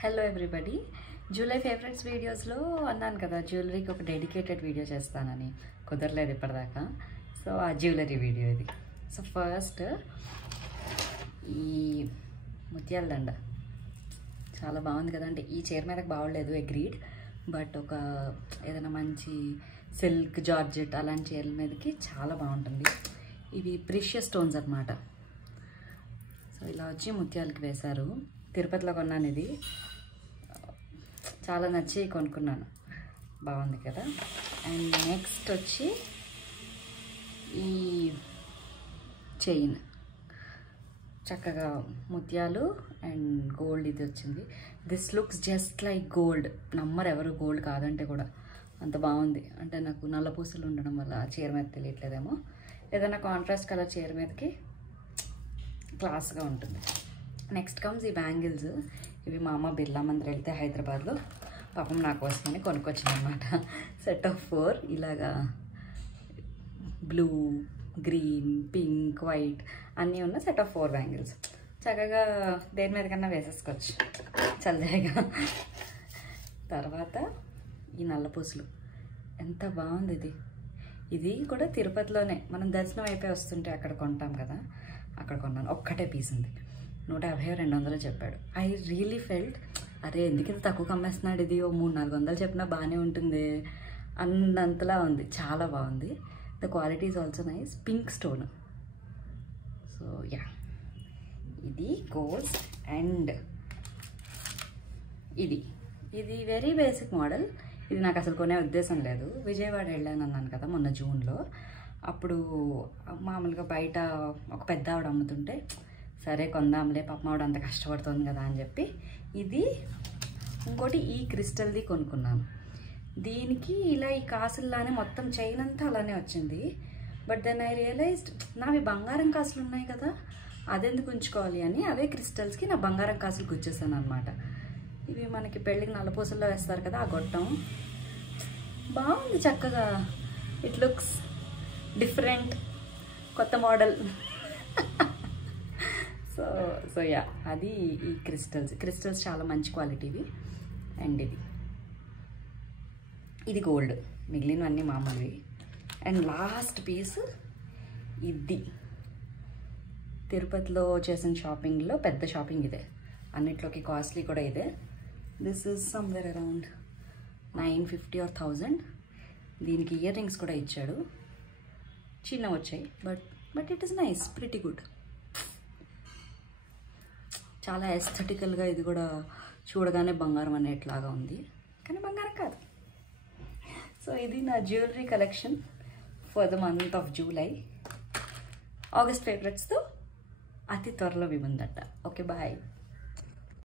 Hello everybody. July favourites వీడియోస్లో అన్నాను కదా, జ్యువెలరీకి ఒక డెడికేటెడ్ వీడియో చేస్తానని. కుదరలేదు ఇప్పటిదాకా. సో ఆ జ్యువెలరీ వీడియో ఇది. సో ఫస్ట్ ఈ ముత్యాల దండ చాలా బాగుంది కదండి. ఈ చీర మీదకి బాగోలేదు, అగ్రీడ్. బట్ ఒక ఏదైనా మంచి సిల్క్ జార్జెట్ అలాంటి చీరల మీదకి చాలా బాగుంటుంది. ఇవి ప్రీషియస్ స్టోన్స్ అన్నమాట. సో ఇలా వచ్చి ముత్యాలకి వేశారు. తిరుపతిలో కొన్నాను, ఇది చాలా నచ్చి కొనుక్కున్నాను. బాగుంది కదా. అండ్ నెక్స్ట్ వచ్చి ఈ చైన్ చక్కగా ముత్యాలు అండ్ గోల్డ్ ఇది వచ్చింది. This looks just like gold. నమ్మరు ఎవరు గోల్డ్ కాదంటే కూడా. అంత బాగుంది. అంటే నాకు నల్ల పూసలు ఉండడం వల్ల ఆ చీర మీద తెలియట్లేదేమో. ఏదైనా కాంట్రాస్ట్ కలర్ చీర మీదకి క్లాస్గా ఉంటుంది. నెక్స్ట్ కమ్స్ ఈ బ్యాంగిల్స్. ఇవి మా అమ్మ బిర్లా మందిర్ వెళ్తే హైదరాబాద్లో పాపం నా కోసమని కొనుక్కొచ్చిందనమాట. సెట్ ఆఫ్ 4 ఇలాగా బ్లూ, గ్రీన్, పింక్, వైట్ అన్నీ ఉన్న సెట్ ఆఫ్ 4 బ్యాంగిల్స్. చక్కగా దేని మీద కన్నా వేసేసుకోవచ్చు చల్లగా. తర్వాత ఈ నల్ల పూసలు ఎంత బాగుంది. ఇది కూడా తిరుపతిలోనే మనం దర్శనం అయిపోయి వస్తుంటే అక్కడ కొంటాం కదా, అక్కడ కొన్నాను. ఒక్కటే పీస్ ఉంది, 150-200 చెప్పాడు. ఐ రియలీ ఫెల్ట్, అరే ఎందుకు ఇంత తక్కువ అమ్మేస్తున్నాడు ఇది, ఓ 300-400 చెప్పినా బాగానే ఉంటుంది అన్నంతలా ఉంది. చాలా బాగుంది. The quality is also nice. Pink stone. So yeah, ఇది గోస్. అండ్ ఇది వెరీ బేసిక్ మోడల్. ఇది నాకు అసలు కొనే ఉద్దేశం లేదు. విజయవాడ వెళ్ళాను అన్నాను కదా మొన్న జూన్లో. అప్పుడు మామూలుగా బయట ఒక పెద్ద ఆవిడ అమ్ముతుంటే సరే కొందాంలే, పాపం ఆవిడ అంత కష్టపడుతుంది కదా అని చెప్పి ఇది. ఇంకోటి ఈ క్రిస్టల్ది కొనుక్కున్నాను. దీనికి ఇలా ఈ కాసుల్లానే మొత్తం చైన్ అంతా అలానే వచ్చింది. బట్ దెన్ ఐ రియలైజ్డ్ నావి బంగారం కాసులు ఉన్నాయి కదా, అదెందుకు ఉంచుకోవాలి అని అవే క్రిస్టల్స్కి నా బంగారం కాసులు గుచ్చేసాను అనమాట. ఇవి మనకి పెళ్ళికి నల్లపూసల్లో వేస్తారు కదా, ఆ గొట్టం బాగుంది చక్కగా. ఇట్ లుక్స్ డిఫరెంట్, కొత్త మోడల్. సో యా, అది ఈ క్రిస్టల్స్ చాలా మంచి క్వాలిటీవి. అండ్ ఇది గోల్డ్, మిగిలినవన్నీ మామూలువి. అండ్ లాస్ట్ పీస్ ఇది. తిరుపతిలో చేసిన షాపింగ్లో పెద్ద షాపింగ్ ఇదే, అన్నిట్లోకి కాస్ట్లీ కూడా ఇదే. This is somewhere around 950 or 1000. దీనికి ఇయర్ రింగ్స్ కూడా ఇచ్చాడు, చిన్న వచ్చాయి. But it is nice, pretty good. చాలా ఎస్థెటికల్గా ఇది కూడా చూడగానే బంగారం అనేట్లాగా ఉంది, కానీ బంగారం కాదు. సో ఇది నా jewellery collection for the month of July. August ఫేవరెట్స్తో అతి త్వరలో విముందట. Okay, bye.